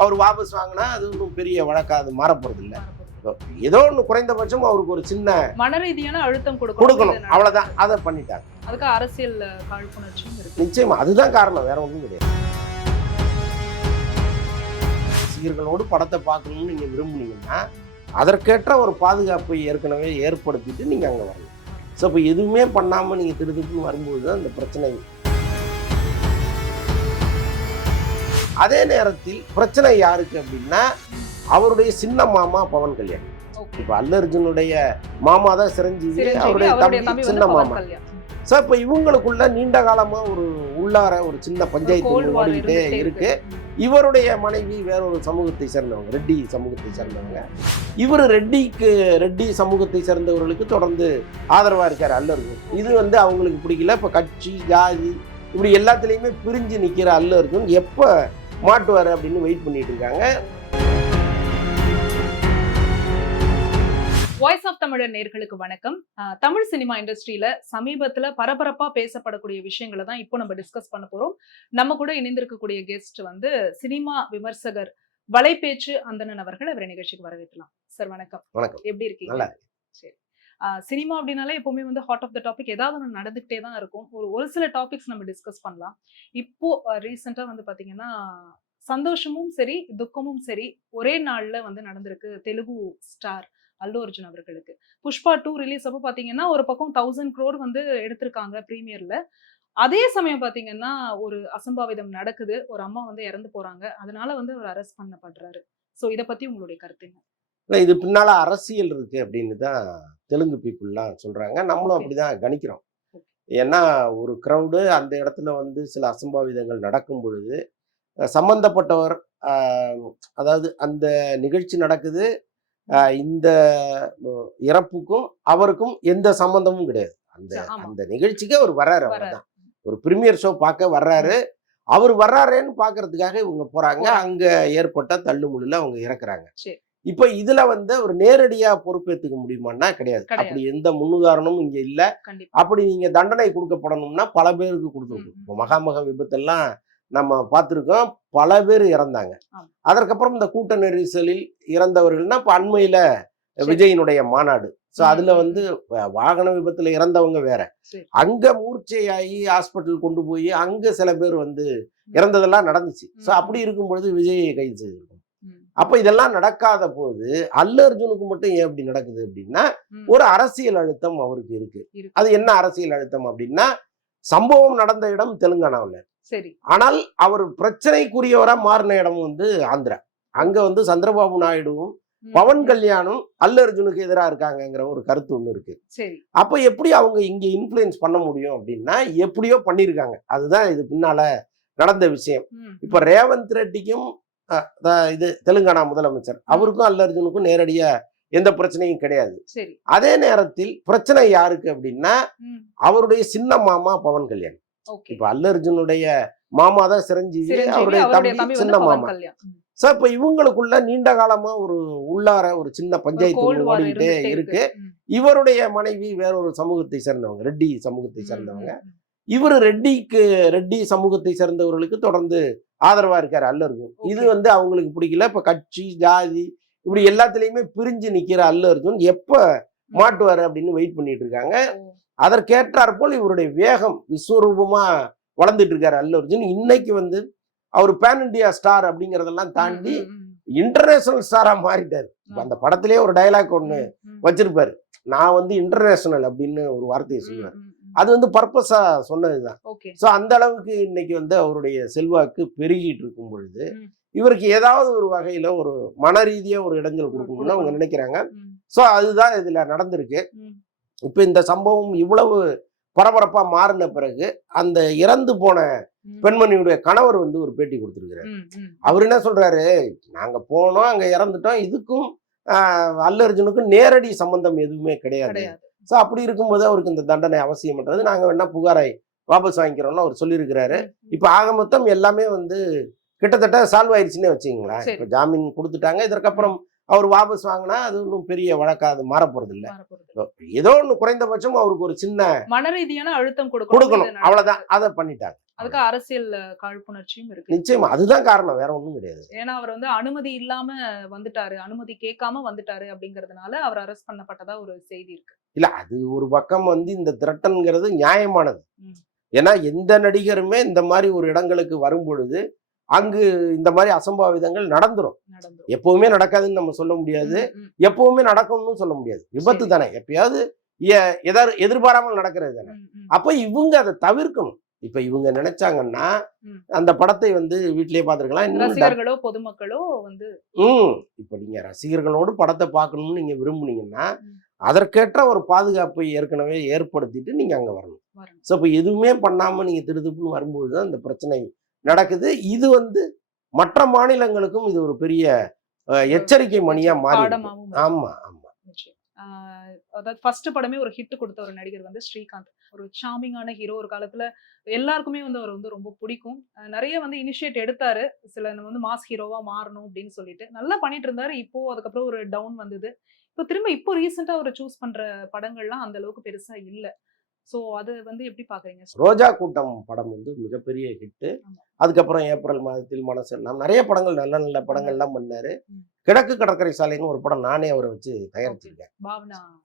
அவர் வாபஸ் வாங்கினா அது ஒன்றும் பெரிய வழக்கா அது மாறப்போறது இல்லை. ஏதோ ஒன்று குறைந்தபட்சம் அவருக்கு ஒரு சின்ன மன ரீதியான அழுத்தம் கொடுக்கணும். கொடுக்கணும். இது அவ்வளவுதான். அதை பண்ணிட்டாங்க அதுக்கு அரசியல் காழ்ப்புணர்ச்சியும் நிச்சயமா. அதுதான் காரணம். வேற ஒன்றும் கிடையாது. ரசிகர்களோடு படத்தை பார்க்கணும்னு நீங்க விரும்புனீங்கன்னா அதற்கேற்ற ஒரு பாதுகாப்பை ஏற்கனவே ஏற்படுத்திட்டு நீங்க அங்க வரணும். ஸோ இப்போ எதுவுமே பண்ணாம நீங்க திருதுப்புன்னு வரும்போது தான் இந்த பிரச்சனை அதே நேரத்தில் பிரச்சனை யாருக்கு அப்படின்னா அவருடைய சின்ன மாமா பவன் கல்யாண். இப்போ அல்லர்ஜுனுடைய மாமா தான் சிரஞ்சீவி அவருடைய தம்பி சின்ன மாமா. ஸோ இப்போ இவங்களுக்குள்ள நீண்ட காலமா ஒரு உள்ளார ஒரு சின்ன பஞ்சாயத்து ஓடிக்கிட்டே இருக்கு. இவருடைய மனைவி வேற ஒரு சமூகத்தை சேர்ந்தவங்க ரெட்டி சமூகத்தை சேர்ந்தவங்க. இவர் ரெட்டிக்கு ரெட்டி சமூகத்தை சேர்ந்தவர்களுக்கு தொடர்ந்து ஆதரவா இருக்காரு அல்லர்கள் இது வந்து அவங்களுக்கு பிடிக்கல. இப்ப கட்சி ஜாதி இப்படி எல்லாத்துலேயுமே பிரிஞ்சு நிக்கிற அல்லர்கள் எப்ப மாட்டுவாரு அப்படின்னு வெயிட் பண்ணிட்டு இருக்காங்க. வாய்ஸ் ஆஃப் தமிழர் நேர்களுக்கு வணக்கம். தமிழ் சினிமா இண்டஸ்ட்ரியில சமீபத்துல பரபரப்பா பேசப்படக்கூடிய விஷயங்களை தான் இப்போ நம்ம டிஸ்கஸ் பண்ண போறோம். நம்ம கூட இணைந்திருக்கக்கூடிய கெஸ்ட் வந்து சினிமா விமர்சகர் வலைபேச்சு அந்தணன் அவர்கள். அவரை நிகழ்ச்சிக்கு வரவேற்கலாம். சார் வணக்கம். வணக்கம். எப்படி இருக்கீங்க? சரி. சினிமா அப்படின்னாலே எப்பவுமே வந்து ஹாட் ஆஃப் த டாபிக் ஏதாவது ஒன்று நடந்துகிட்டே தான் இருக்கும். ஒரு ஒரு சில டாபிக்ஸ் நம்ம டிஸ்கஸ் பண்ணலாம். இப்போ ரீசெண்டாக வந்து பார்த்தீங்கன்னா சந்தோஷமும் சரி துக்கமும் சரி ஒரே நாளில் வந்து நடந்திருக்கு தெலுங்கு ஸ்டார் அல்லு அர்ஜுன் அவர்களுக்கு. புஷ்பா டூ ரிலீஸ் அப்போ பார்த்தீங்கன்னா ஒரு பக்கம் தௌசண்ட் க்ரோர் வந்து எடுத்திருக்காங்க ப்ரீமியரில் அதே சமயம் பார்த்தீங்கன்னா ஒரு அசம்பாவிதம் நடக்குது. ஒரு அம்மா வந்து இறந்து போகிறாங்க அதனால வந்து அவர் அரெஸ்ட் பண்ணப்படுறாரு. ஸோ இதை பற்றி உங்களுடைய கருத்துங்க. இல்லை இது பின்னால அரசியல் இருக்கு அப்படின்னு தான் தெலுங்கு பீப்புளெலாம் சொல்றாங்க நம்மளும் Okay. அப்படிதான் கணிக்கிறோம். ஏன்னா ஒரு க்ரௌடு அந்த இடத்துல வந்து சில அசம்பாவிதங்கள் நடக்கும் பொழுது சம்பந்தப்பட்டவர் அதாவது அந்த நிகழ்ச்சி நடக்குது இந்த இறப்புக்கும் அவருக்கும் எந்த சம்பந்தமும் கிடையாது அந்த. அந்த நிகழ்ச்சிக்கு அவர் வர்றாரு வர்றாரு. அவ்வளவுதான் ஒரு பிரீமியர் ஷோ பார்க்க வர்றாரு அவர் வர்றாரேன்னு பார்க்கறதுக்காக இவங்க போறாங்க. அங்க ஏற்பட்ட தள்ளுமுள்ளுல அவங்க இறக்குறாங்க. இப்ப இதுல வந்து ஒரு நேரடியா பொறுப்பேற்றுக்க முடியுமான்னா கிடையாது. அப்படி எந்த முன்னுதாரணமும் இங்க இல்ல அப்படி நீங்க தண்டனை கொடுக்கப்படணும்னா பல பேருக்கு கொடுத்துருக்கோம். இப்போ மகாமக விபத்தெல்லாம் நம்ம பார்த்துருக்கோம் பல பேர் இறந்தாங்க. அதற்கப்புறம் இந்த கூட்ட நெரிசலில் இறந்தவர்கள்னா இப்போ அண்மையில. விஜயினுடைய மாநாடு ஸோ அதுல வந்து வாகன விபத்துல இறந்தவங்க வேற. அங்க மூர்ச்சையாகி ஹாஸ்பிட்டல் கொண்டு போய் அங்க சில பேர் வந்து இறந்ததெல்லாம் நடந்துச்சு ஸோ. அப்படி இருக்கும் பொழுது விஜயை கைது செய்திருக்கோம் அப்ப இதெல்லாம் நடக்காத போது அல்ல அர்ஜுனுக்கு மட்டும் ஏன் இப்படி நடக்குது அப்படின்னா. ஒரு அரசியல் அழுத்தம் அவருக்கு இருக்கு. அது என்ன அரசியல் அழுத்தம் அப்படின்னா சம்பவம் நடந்த இடம் தெலுங்கானாவில். சரி. ஆனால் அவர் பிரச்சனைக்குரியவரா மாறின இடம் வந்து ஆந்திரா. அங்க வந்து சந்திரபாபு நாயுடுவும் பவன். கல்யாணும் அல்ல அர்ஜுனுக்கு எதிராக இருக்காங்கங்கிற ஒரு கருத்து ஒன்று இருக்கு. அப்ப எப்படி அவங்க இங்க இன்ஃப்ளூயன்ஸ் பண்ண முடியும் அப்படின்னா எப்படியோ பண்ணியிருக்காங்க. அதுதான் இது பின்னால நடந்த விஷயம். இப்ப ரேவந்த் ரெட்டிக்கும் இது தெலுங்கானா முதலமைச்சர். அவருக்கும் அல்ல அர்ஜுனுக்கும் நேரடியா எந்த பிரச்சனையும் கிடையாது. சரி. அதே நேரத்தில் பிரச்சனை யாருக்கு அப்படின்னா அவருடைய சின்ன மாமா பவன் கல்யாண். இப்ப அல்ல அர்ஜுனுடைய மாமா தான் சிரஞ்சீவி அவருடைய தம்பி சின்ன மாமா. கல்யாண். ம். சோ இப்ப இவங்களுக்குள்ள நீண்ட காலமா ஒரு உள்ளார ஒரு சின்ன பஞ்சாயத்து ஓடிக்கிட்டே இருக்கு. இவருடைய மனைவி வேற ஒரு சமூகத்தை சேர்ந்தவங்க ரெட்டி சமூகத்தை சேர்ந்தவங்க. இவர் ரெட்டிக்கு ரெட்டி சமூகத்தை சேர்ந்தவர்களுக்கு தொடர்ந்து ஆதரவா இருக்காரு அல்லர்ஜுன் இது. வந்து அவங்களுக்கு பிடிக்கல. இப்ப கட்சி ஜாதி இப்படி எல்லாத்துலயுமே பிரிஞ்சு நிக்கிற அல்ல அர்ஜுன் எப்ப மாட்டுவாரு அப்படின்னு வெயிட் பண்ணிட்டு இருக்காங்க. ஓ, அதற்கேற்றாற்போல் இவருடைய வேகம் விஸ்வரூபமா வளர்ந்துட்டு இருக்காரு அல்ல அர்ஜுன் இன்னைக்கு வந்து அவர் பேன் இண்டியா ஸ்டார் அப்படிங்கறதெல்லாம் தாண்டி. இன்டர்நேஷனல் ஸ்டாரா மாறிட்டாரு. அந்த படத்திலே ஒரு டயலாக் ஒண்ணு. வச்சிருப்பாரு. நான் வந்து இன்டர்நேஷனல் அப்படின்னு ஒரு வார்த்தையை சொல்லுவார். அது வந்து பர்பஸா சொன்னதுதான் ஸோ அந்த அளவுக்கு இன்னைக்கு வந்து அவருடைய செல்வாக்கு பெருகிட்டு இருக்கும் பொழுது. இவருக்கு ஏதாவது ஒரு வகையில ஒரு மன ரீதியா ஒரு இடைஞ்சல் கொடுக்கணும்னு அவங்க. நினைக்கிறாங்க ஸோ அதுதான் இதுல நடந்திருக்கு. இப்போ இந்த சம்பவம் இவ்வளவு பரபரப்பா மாறின பிறகு அந்த இறந்து போன. பெண்மணியுடைய கணவர் வந்து ஒரு பேட்டி கொடுத்திருக்கிறாரு. அவர் என்ன சொல்றாரு நாங்க போனோம் அங்க இறந்துட்டோம் இதுக்கும் ஆஹ், அல்ல அர்ஜுனுக்கும் நேரடி சம்பந்தம் எதுவுமே கிடையாது ஸோ அப்படி இருக்கும்போது அவருக்கு இந்த தண்டனை அவசியம்ன்றது நாங்க வேணா புகாரை வாபஸ் வாங்கிக்கிறோம்னு அவர் சொல்லியிருக்கிறாரு. இப்போ ஆக மொத்தம் எல்லாமே வந்து கிட்டத்தட்ட சால்வ் ஆயிடுச்சுன்னே வச்சுங்களேன். இப்போ ஜாமீன் கொடுத்துட்டாங்க. இதற்கப்புறம் அவர் வாபஸ் வாங்கினா அது ஒன்றும் பெரிய வழக்கா அது மாற போறது இல்ல மாறப்போறது ஏதோ ஒன்று குறைந்தபட்சம் அவருக்கு ஒரு சின்ன மன ரீதியான அழுத்தம் கொடுக்கணும். அவ்வளவுதான். அதை பண்ணிட்டாங்க. அதுக்கு அரசியல் காழ்ப்புணர்ச்சியும் இருக்கு. நிச்சயமா. அதுதான் காரணம். வேற ஒண்ணும் கிடையாது. ஏன்னா அவர் வந்து அனுமதி இல்லாம வந்துட்டாரு. அனுமதி கேட்காம வந்துட்டாரு அப்படிங்கறதுனால அவர் அரெஸ்ட் பண்ணப்பட்டதா ஒரு செய்தி இருக்கு. இல்ல அது ஒரு பக்கம் வந்து இந்த திரட்டன்கிறது நியாயமானது. ஏன்னா எந்த நடிகருமே இந்த மாதிரி ஒரு இடங்களுக்கு வரும் பொழுது அங்கு இந்த மாதிரி அசம்பாவிதங்கள் நடந்துரும். எப்பவுமே நடக்காதுன்னு நம்ம சொல்ல முடியாது. எப்பவுமே நடக்கும்னு சொல்ல முடியாது. விபத்து. தானே. எப்பயாவது எதாரு எதிர்பாராமல் நடக்கிறது தானே. அப்ப இவங்க அதை தவிர்க்கணும். இப்ப இவங்க நினைச்சாங்கன்னா. அந்த படத்தை வந்து வீட்டிலேயே பார்த்திருக்கலாம். இன்னும் ரசிகர்களோ பொதுமக்களோ வந்து ம். இப்ப நீங்க ரசிகர்களோடு படத்தை பார்க்கணும்னு நீங்க விரும்புனீங்கன்னா. அதற்கேற்ற ஒரு பாதுகாப்பை ஏற்கனவே ஏற்படுத்திட்டு நீங்க அங்க வரணும். ஸோ இப்போ எதுவுமே பண்ணாம நீங்க திருதுப்புன்னு வரும்போது தான் இந்த பிரச்சனை நடக்குது. இது வந்து மற்ற மாநிலங்களுக்கும் இது ஒரு பெரிய எச்சரிக்கை மணியா மாறி. ஆமா ஆமா. அதாவது ஃபர்ஸ்ட் படமே ஒரு ஹிட் கொடுத்த ஒரு நடிகர் வந்து ஸ்ரீகாந்த். ஒரு சாமிங்கான ஹீரோ ஒரு காலத்துல எல்லாருக்குமே வந்து அவர் வந்து ரொம்ப பிடிக்கும். நிறைய வந்து இனிஷியேட் எடுத்தாரு. சில நம்ம வந்து மாஸ் ஹீரோவா மாறணும் அப்படின்னு சொல்லிட்டு. நல்லா பண்ணிட்டு இருந்தாரு. இப்போ அதுக்கப்புறம் ஒரு டவுன் வந்தது. இப்போ திரும்ப இப்போ ரீசெண்டா அவர் சூஸ் பண்ற படங்கள்லாம் அந்த அளவுக்கு பெருசா இல்ல. சோ அது வந்து எப்படி பாக்குறீங்க? ரோஜா கூட்டம் படம் வந்து மிகப்பெரிய ஹிட்டு. அதுக்கப்புறம் ஏப்ரல் மாதத்தில் மனசெல்லாம் நிறைய படங்கள் நல்ல நல்ல படங்கள்லாம் பண்ணாரு. கிழக்கு கடற்கரை சாலைன்னு ஒரு படம் நானே அவரை வச்சு தயாரிச்சிருக்கேன்.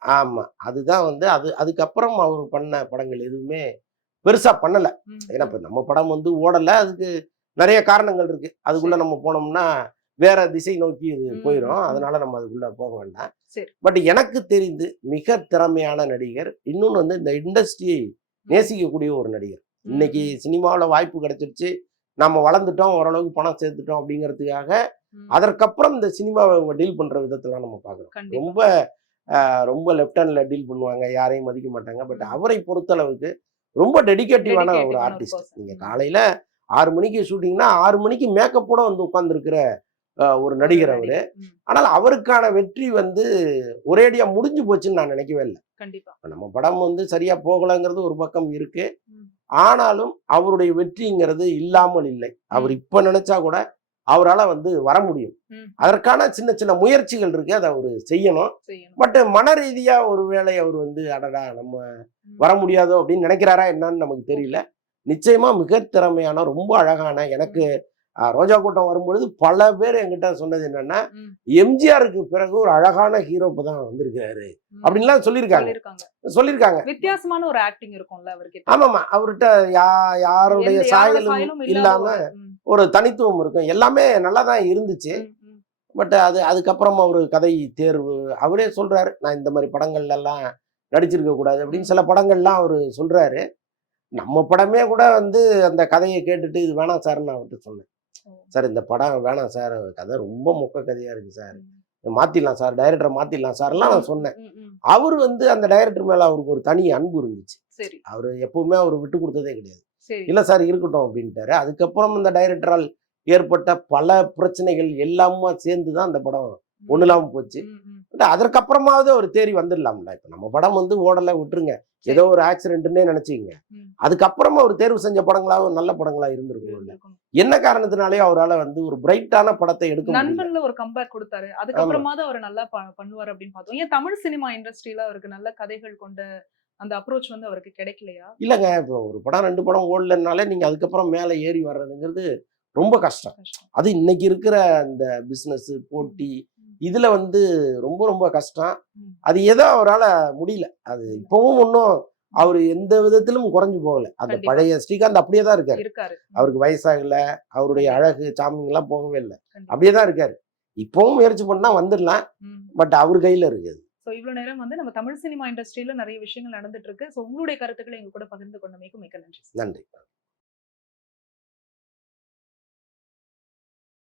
ஆமா. அதுதான் வந்து அது அதுக்கப்புறம் அவர் பண்ண படங்கள் எதுவுமே பெருசா பண்ணல. ஏன்னா இப்ப நம்ம படம் வந்து ஓடல அதுக்கு நிறைய காரணங்கள் இருக்கு. அதுக்குள்ள நம்ம போனோம்னா வேற திசை நோக்கி இது போயிடும். அதனால நம்ம அதுக்குள்ள போக வேண்டாம். பட் எனக்கு தெரிந்து மிக திறமையான நடிகர் இன்னொன்னு வந்து இந்த இண்டஸ்ட்ரியை நேசிக்கக்கூடிய ஒரு நடிகர். இன்னைக்கு சினிமாவில் வாய்ப்பு கிடைச்சிருச்சு. நம்ம வளர்ந்துட்டோம் ஓரளவுக்கு பணம் சேர்த்துட்டோம் அப்படிங்கிறதுக்காக. அதற்கப்புறம் இந்த சினிமாவை அவங்க டீல் பண்ற விதத்தெல்லாம் நம்ம பார்க்குறோம். ரொம்ப ரொம்ப லெஃப்ட் ஹேண்ட்ல டீல் பண்ணுவாங்க. யாரையும் மதிக்க மாட்டாங்க. பட். அவரை பொறுத்தளவுக்கு ரொம்ப டெடிகேட்டிவான ஒரு ஆர்டிஸ்ட். நீங்க. காலையில ஆறு மணிக்கு ஷூட்டிங்னா ஆறு மணிக்கு மேக்கப்போட வந்து உட்கார்ந்துருக்கிற ஒரு நடிகர் அவரு. ஆனால் அவருக்கான வெற்றி வந்து ஒரேடியா முடிஞ்சு போச்சுன்னு நான் நினைக்கவே இல்லை. கண்டிப்பா. நம்ம படம் வந்து சரியா போகலைங்கிறது ஒரு பக்கம் இருக்கு. ஆனாலும் அவருடைய வெற்றிங்கிறது இல்லாமல் இல்லை. அவர் இப்ப நினைச்சா கூட அவரால வந்து வர முடியும். அதற்கான சின்ன சின்ன முயற்சிகள் இருக்கு அதை அவர் செய்யணும். பட் மன ரீதியா ஒருவேளை அவர் வந்து அடடா நம்ம. வர முடியாதோ அப்படின்னு நினைக்கிறாரா என்னன்னு நமக்கு தெரியல. நிச்சயமா மிக திறமையான ரொம்ப அழகான எனக்கு ரோஜா கூட்டம் வரும்பொழுது பல பேர் என்கிட்ட சொன்னது என்னன்னா. எம்ஜிஆருக்கு பிறகு ஒரு அழகான ஹீரோ இப்பதான் வந்திருக்காரு. அப்படின்லாம் சொல்லியிருக்காங்க. சொல்லியிருக்காங்க. வித்தியாசமான ஒரு ஆக்டிங் இருக்கும்ல அவர்கிட்ட. ஆமாமா அவர்கிட்ட யா யாருடைய சாயலும் இல்லாம ஒரு- தனித்துவம் இருக்கும். எல்லாமே நல்லா தான் இருந்துச்சு. பட் அது அதுக்கப்புறம் அவர் கதை தேர்வு. அவரே சொல்றாரு நான் இந்த மாதிரி படங்கள்ல எல்லாம் நடிச்சிருக்க கூடாது. அப்படின்னு சில படங்கள்லாம் அவர் சொல்றாரு. நம்ம படமே கூட வந்து அந்த கதையை கேட்டுட்டு இது வேணாம் சார் நான் அவர்கிட்ட சொன்னேன். சார் இந்த படம் வேணாம் சார். கதை ரொம்ப மொக்க கதையா இருக்கு சார். மாத்திடலாம் சார். டைரக்டரை மாத்திடலாம் சார்லாம் நான் சொன்னேன். அவர் வந்து அந்த டைரக்டர் மேல அவருக்கு ஒரு தனி அன்பு இருந்துச்சு. சரி. அவர் எப்பவுமே அவர் விட்டு கொடுத்ததே கிடையாது. இல்ல சார் இருக்கட்டும் அப்படின்ட்டாரு. அதுக்கப்புறம் இந்த டைரக்டரால் ஏற்பட்ட பல பிரச்சனைகள் எல்லாமே சேர்ந்து தான் அந்த படம் ஒண்ணு இல்லாம போச்சு. பட் அதற்கப்புறமாவது ஒரு தேறி வந்துடலாம்ல. இப்ப நம்ம படம் வந்து ஓடல விட்டுருங்க. ஏதோ ஒரு ஆக்சிடென்ட்னே நினைச்சுங்க. அதுக்கப்புறமா அவர் தேர்வு செஞ்ச படங்களாவும் நல்ல படங்களா இருந்திருக்கும்ல இருந்திருக்கும். என்ன காரணத்தினாலே அவரால வந்து ஒரு பிரைட்டான படத்தை எடுக்க நண்பன்ல ஒரு கம்பேக் கொடுத்தாரு. அதுக்கப்புறமா தான் அவர் நல்லா பண்ணுவார் அப்படின்னு பார்த்தோம். ஏன் தமிழ் சினிமா இண்டஸ்ட்ரியில அவருக்கு நல்ல கதைகள் கொண்ட அந்த அப்ரோச் வந்து அவருக்கு கிடைக்கலையா? இல்லைங்க இப்போ ஒரு படம் ரெண்டு படம் ஓடலனாலே நீங்க அதுக்கப்புறம் மேலே ஏறி வர்றதுங்கிறது ரொம்ப கஷ்டம். அது இன்னைக்கு இருக்கிற அந்த பிசினஸ் போட்டி. இதுல வந்து ரொம்ப ரொம்ப கஷ்டம். அது ஏதோ அவரால முடியல. அது இப்பவும் ஒன்றும் அவர் எந்த விதத்திலும் குறைஞ்சு போகல. அந்த. பழைய ஸ்ரீகாந்த் அப்படியே தான் இருக்காரு. அவருக்கு வயசாகல அவருடைய அழகு சாமிங்கெல்லாம் போகவே இல்லை. அப்படியே தான் இருக்காரு. இப்பவும் முயற்சி பண்ணா வந்துடலாம். பட் அவர் கையில இருக்குது. ஸோ இவ்வளோ நேரம் வந்து நம்ம தமிழ் சினிமா இண்டஸ்ட்ரியில் நிறைய விஷயங்கள் நடந்துட்டு இருக்கு. ஸோ உங்களுடைய கருத்துக்களை எங்க கூட பகிர்ந்து கொண்டமைக்கு மிக்க நன்றி நன்றி.